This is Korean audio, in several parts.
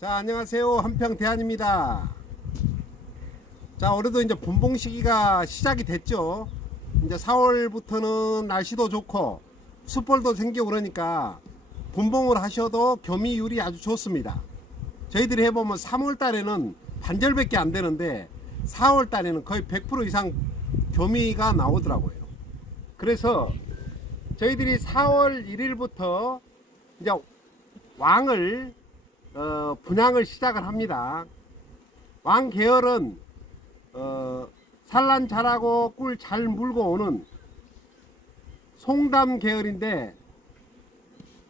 자, 안녕하세요. 한평대한입니다. 자, 올해도 이제 분봉 시기가 시작이 됐죠. 이제 4월부터는 날씨도 좋고 숯벌도 생기고 그러니까 분봉을 하셔도 교미율이 아주 좋습니다. 저희들이 해보면 3월 달에는 반절밖에 안 되는데 4월 달에는 거의 100% 이상 교미가 나오더라고요. 그래서 저희들이 4월 1일부터 이제 왕을 분양을 시작을 합니다. 왕 계열은 산란 잘하고 꿀 잘 물고 오는 송담 계열인데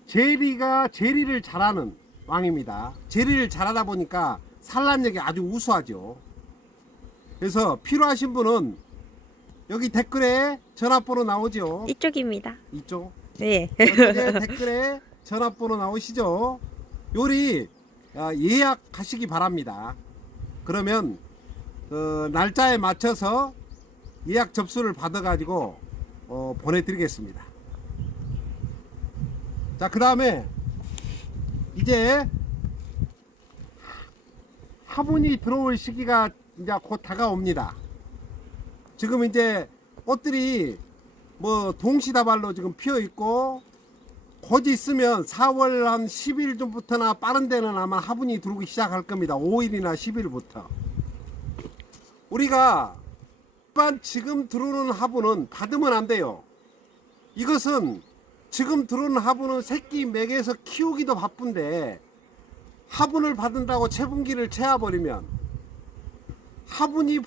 제리를 잘하는 왕입니다. 제리를 잘하다 보니까 산란력이 아주 우수하죠. 그래서 필요하신 분은 여기 댓글에 전화번호 나오죠. 이쪽입니다. 이쪽. 네. 댓글에 전화번호 나오시죠. 요리 예약하시기 바랍니다. 그러면 날짜에 맞춰서 예약 접수를 받아 가지고 보내드리겠습니다. 자, 그 다음에 이제 화분이 들어올 시기가 이제 곧 다가옵니다. 지금 이제 꽃들이 뭐 동시다발로 지금 피어 있고 곧 있으면 4월 한 10일 전부터나 빠른 데는 아마 화분이 들어오기 시작할 겁니다. 5일이나 10일부터. 우리가 일반 지금 들어오는 화분은 받으면 안 돼요. 이것은 지금 들어오는 화분은 새끼 먹여서 키우기도 바쁜데 화분을 받는다고 채분기를 채워버리면 화분이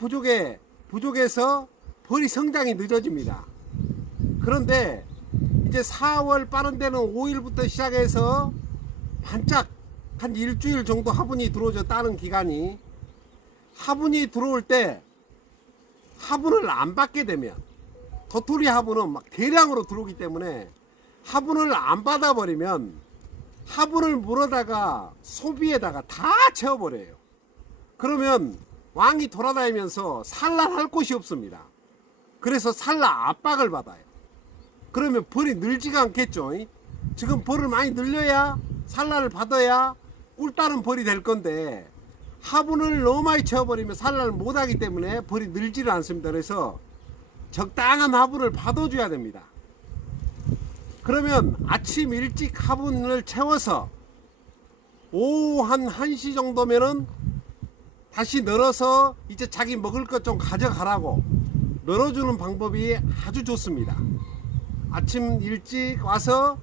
부족해서 벌이 성장이 늦어집니다. 그런데 이제 4월 빠른 데는 5일부터 시작해서 반짝 한 일주일 정도 화분이 들어오죠. 따는 기간이. 화분이 들어올 때 화분을 안 받게 되면 도토리 화분은 막 대량으로 들어오기 때문에 화분을 안 받아버리면 화분을 물어다가 소비에다가 다 채워버려요. 그러면 왕이 돌아다니면서 산란할 곳이 없습니다. 그래서 산란 압박을 받아요. 그러면 벌이 늘지가 않겠죠. 지금 벌을 많이 늘려야 산란을 받아야 꿀 따는 벌이 될 건데 화분을 너무 많이 채워버리면 산란을 못하기 때문에 벌이 늘지를 않습니다. 그래서 적당한 화분을 받아줘야 됩니다. 그러면 아침 일찍 화분을 채워서 오후 한 1시 정도면은 다시 널어서 이제 자기 먹을 것 좀 가져가라고 널어주는 방법이 아주 좋습니다. 아침 일찍 와서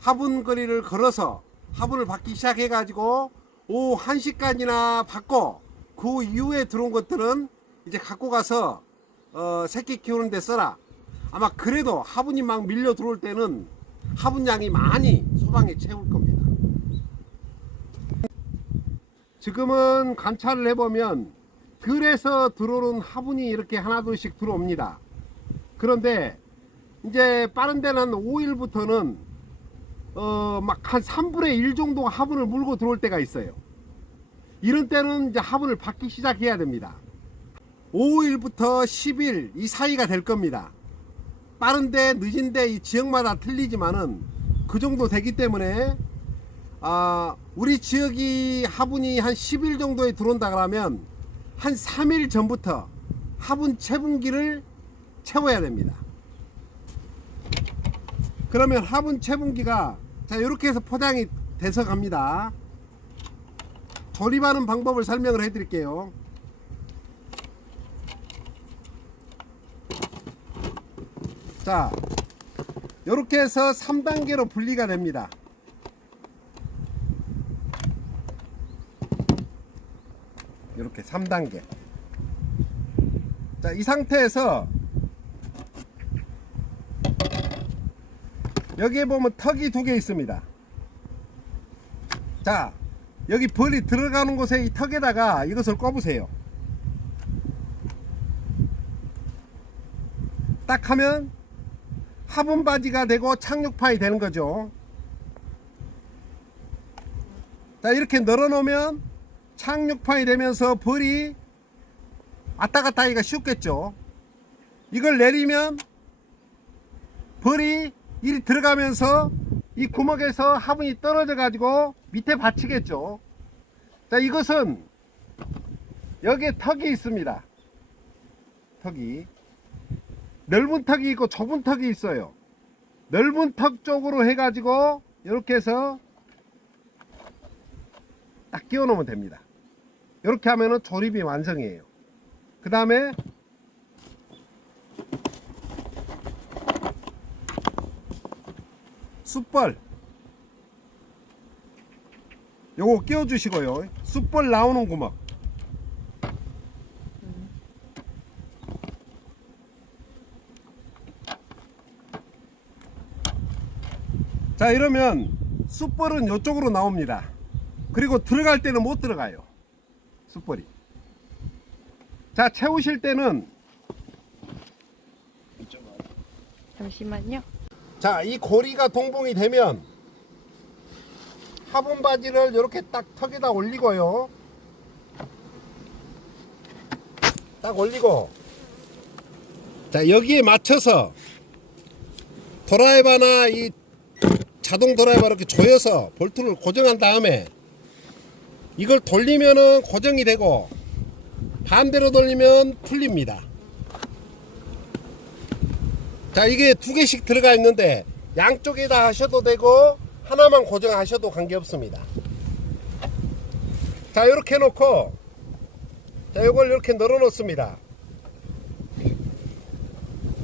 화분거리를 걸어서 화분을 받기 시작해 가지고 오후 1시까지나 받고 그 이후에 들어온 것들은 이제 갖고 가서 새끼 키우는 데 써라. 아마 그래도 화분이 막 밀려 들어올 때는 화분량이 많이 소방에 채울 겁니다. 지금은 관찰을 해보면 들에서 들어오는 화분이 이렇게 하나둘씩 들어옵니다. 그런데 이제 빠른 데는 5일부터는 막 한 3분의 1 정도 화분을 물고 들어올 때가 있어요. 이런 때는 이제 화분을 받기 시작해야 됩니다. 5일부터 10일 이 사이가 될 겁니다. 빠른데 늦은데 이 지역마다 틀리지만은 그 정도 되기 때문에 우리 지역이 화분이 한 10일 정도에 들어온다 그러면 한 3일 전부터 화분 채분기를 채워야 됩니다. 그러면 화분 채분기가 자 이렇게 해서 포장이 돼서 갑니다. 조립하는 방법을 설명을 해 드릴게요. 자, 이렇게 해서 3단계로 분리가 됩니다. 이렇게 3단계. 자, 이 상태에서 여기에 보면 턱이 2개 있습니다. 자, 여기 벌이 들어가는 곳에 이 턱에다가 이것을 꼽으세요. 딱 하면 화분 바지가 되고 착륙파이 되는 거죠. 자, 이렇게 널어 놓으면 착륙파이 되면서 벌이 왔다 갔다 하기가 쉽겠죠. 이걸 내리면 벌이 이리 들어가면서 이 구멍에서 화분이 떨어져 가지고 밑에 받치겠죠. 자, 이것은 여기에 턱이 있습니다. 턱이 넓은 턱이 있고 좁은 턱이 있어요. 넓은 턱 쪽으로 해 가지고 이렇게 해서 딱 끼워 놓으면 됩니다. 이렇게 하면은 조립이 완성이에요. 그 다음에 숯벌 요거 끼워 주시고요. 숯벌 나오는 구멍. 자, 이러면 숯벌은 이쪽으로 나옵니다. 그리고 들어갈 때는 못 들어가요. 숯벌이. 자, 채우실 때는 잠시만요. 자, 이 고리가 동봉이 되면 화분 바지를 이렇게 딱 턱에다 올리고요. 딱 올리고, 자, 여기에 맞춰서 드라이버나 이 자동 드라이버 이렇게 조여서 볼트를 고정한 다음에 이걸 돌리면은 고정이 되고 반대로 돌리면 풀립니다. 자, 이게 두 개씩 들어가 있는데 양쪽에다 하셔도 되고 하나만 고정하셔도 관계없습니다. 자, 이렇게 해놓고, 자, 요걸 이렇게 널어 놓습니다.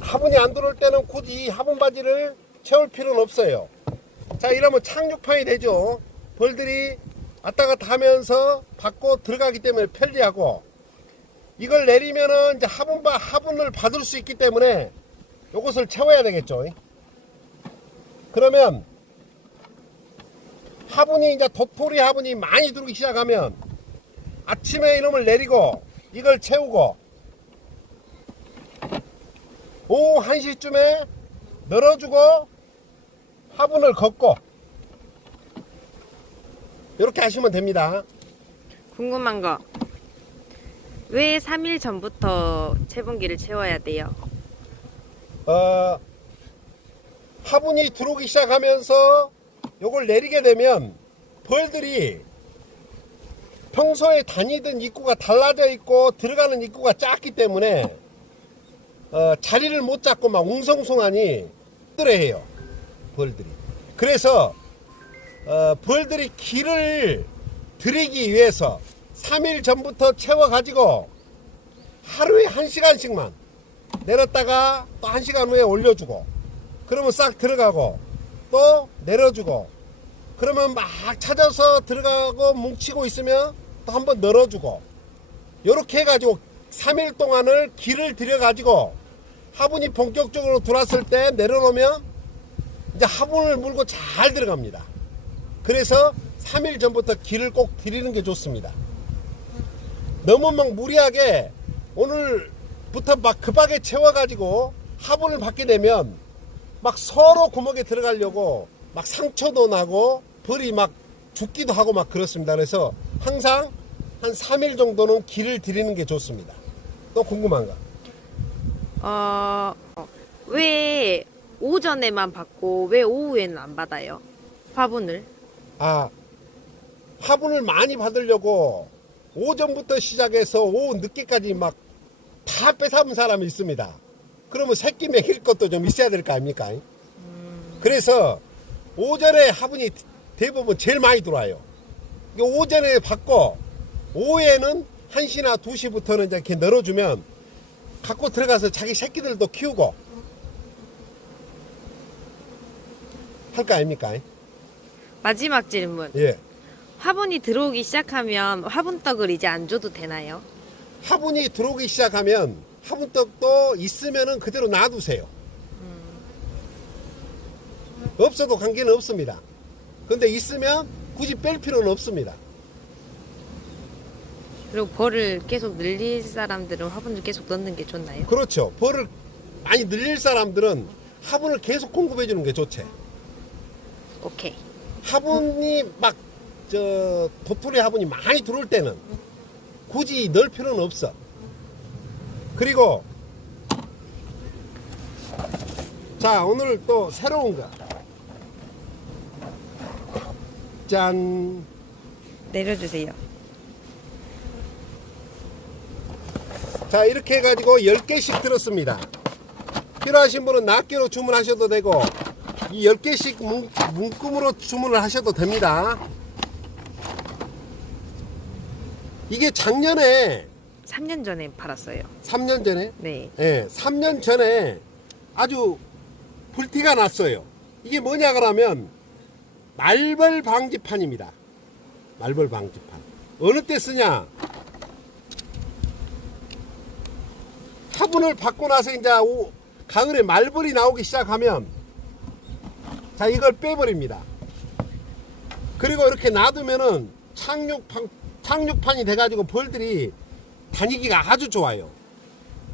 화분이 안 들어올 때는 굳이 화분 바지를 채울 필요는 없어요. 자, 이러면 착륙판이 되죠. 벌들이 왔다 갔다 하면서 받고 들어가기 때문에 편리하고, 이걸 내리면은 이제 화분을 받을 수 있기 때문에 요것을 채워야 되겠죠. 그러면 화분이 이제 도토리 화분이 많이 들어오기 시작하면 아침에 이놈을 내리고 이걸 채우고 오후 1시쯤에 널어주고 화분을 걷고 이렇게 하시면 됩니다. 궁금한 거. 왜 3일 전부터 채분기를 채워야 돼요? 화분이 들어오기 시작하면서 요걸 내리게 되면 벌들이 평소에 다니던 입구가 달라져 있고 들어가는 입구가 작기 때문에 자리를 못 잡고 막 웅성성하니 뜨래해요. 벌들이. 그래서 벌들이 길을 들이기 위해서 3일 전부터 채워 가지고 하루에 1시간씩만 내렸다가 또 1시간 후에 올려주고 그러면 싹 들어가고 또 내려주고 그러면 막 찾아서 들어가고 뭉치고 있으면 또 한번 널어주고 요렇게 해가지고 3일 동안을 길을 들여가지고 화분이 본격적으로 들어왔을 때 내려놓으면 이제 화분을 물고 잘 들어갑니다. 그래서 3일 전부터 길을 꼭 들이는 게 좋습니다. 너무 막 무리하게 오늘부터 막 급하게 채워가지고 화분을 받게 되면 막 서로 구멍에 들어가려고 막 상처도 나고 벌이 막 죽기도 하고 막 그렇습니다. 그래서 항상 한 3일 정도는 길을 들이는 게 좋습니다. 또 궁금한가? 왜 오전에만 받고 왜 오후에는 안 받아요? 화분을? 화분을 많이 받으려고 오전부터 시작해서 오후 늦게까지 막 다 뺏어온 사람이 있습니다. 그러면 새끼 먹일 것도 좀 있어야 될 거 아닙니까? 그래서 오전에 화분이 대부분 제일 많이 들어와요. 오전에 받고 오후에는 1시나 2시부터는 이렇게 널어주면 갖고 들어가서 자기 새끼들도 키우고 할 거 아닙니까? 마지막 질문. 예. 화분이 들어오기 시작하면 화분떡을 이제 안 줘도 되나요? 화분이 들어오기 시작하면 화분떡도 있으면은 그대로 놔두세요. 없어도 관계는 없습니다. 근데 있으면 굳이 뺄 필요는 없습니다. 그리고 벌을 계속 늘릴 사람들은 화분을 계속 넣는 게 좋나요? 그렇죠. 벌을 많이 늘릴 사람들은 화분을 계속 공급해 주는 게 좋지. 오케이. 화분이 막 도토리 화분이 많이 들어올 때는 굳이 넣을 필요는 없어. 그리고 자, 오늘 또 새로운 거 짠. 내려주세요. 자, 이렇게 해가지고 10개씩 들었습니다. 필요하신 분은 낱개로 주문하셔도 되고 이 10개씩 문구으로 주문을 하셔도 됩니다. 이게 작년에 3년 전에 팔았어요. 3년 전에 네. 예, 3년 전에 아주 불티가 났어요. 이게 뭐냐 그러면 말벌 방지판입니다. 말벌 방지판. 어느 때 쓰냐? 화분을 받고 나서 이제 가을에 말벌이 나오기 시작하면 자, 이걸 빼버립니다. 그리고 이렇게 놔두면은 착륙판이 돼가지고 벌들이 다니기가 아주 좋아요.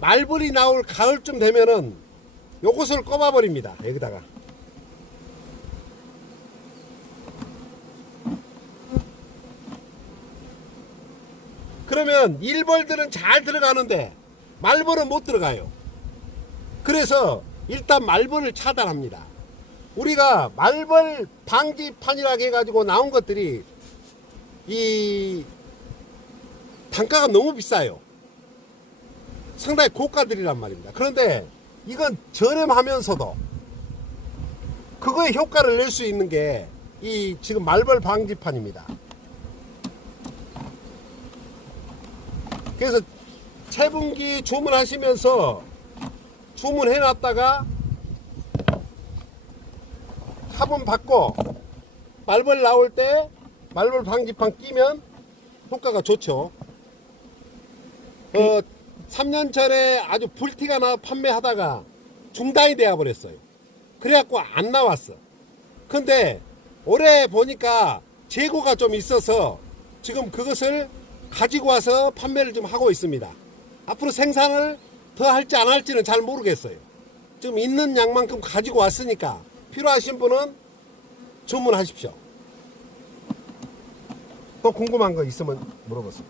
말벌이 나올 가을쯤 되면은 요것을 꼽아버립니다. 여기다가. 그러면 일벌들은 잘 들어가는데 말벌은 못 들어가요. 그래서 일단 말벌을 차단합니다. 우리가 말벌 방지판이라고 해가지고 나온 것들이 이 단가가 너무 비싸요. 상당히 고가들이란 말입니다. 그런데 이건 저렴하면서도 그거에 효과를 낼 수 있는 게 이 지금 말벌 방지판입니다. 그래서 채분기 주문하시면서 주문해 놨다가 화분 받고 말벌 나올 때 말벌 방지판 끼면 효과가 좋죠. 3년 전에 아주 불티가 나 판매하다가 중단이 되어 버렸어요. 그래갖고 안 나왔어. 근데 올해 보니까 재고가 좀 있어서 지금 그것을 가지고 와서 판매를 좀 하고 있습니다. 앞으로 생산을 더 할지 안 할지는 잘 모르겠어요. 지금 있는 양만큼 가지고 왔으니까 필요하신 분은 주문하십시오. 또 궁금한 거 있으면 물어보세요.